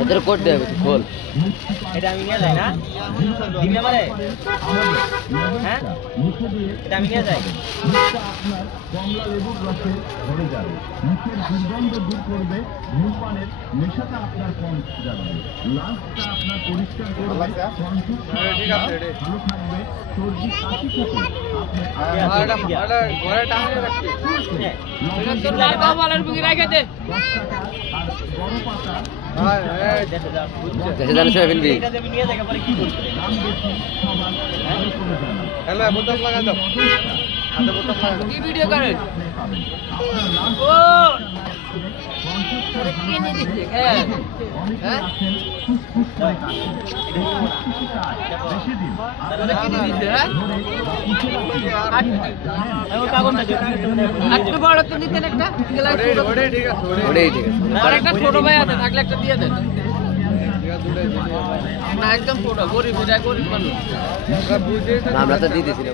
ওদের কোড দেবে খোল। এটা আমি নিয়ে যাই না? দিবি আমারে? হ্যাঁ? এটা আমি নিয়ে যাই। কমলা লেবুর রসে ভরে যাবে মুখের দুর্গন্ধ দূর করবে ধূমপানের নেশাটা আপনার কম যাবে। আপনার পরিষ্কার করবে ভালো থাকবে সর্দি কাশি থেকে আপনি হ্যালো দাও ভিডিও করেন ছোট। ভাই আছে থাকলে একটা দিয়ে দেন। না একদম ছোট গরিব গরিব মানুষ। আমরা তো দিয়ে দিয়েছি রে।